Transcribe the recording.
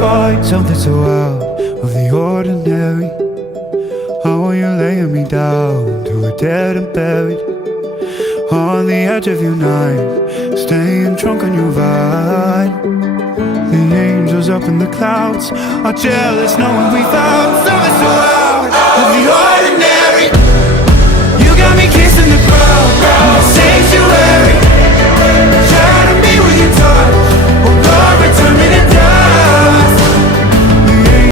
find something so out of the ordinary. How are you laying me down to a dead and buried on the edge of your night, staying drunk on your vine. The angels up in the clouds are jealous knowing we found something so out of the ordinary.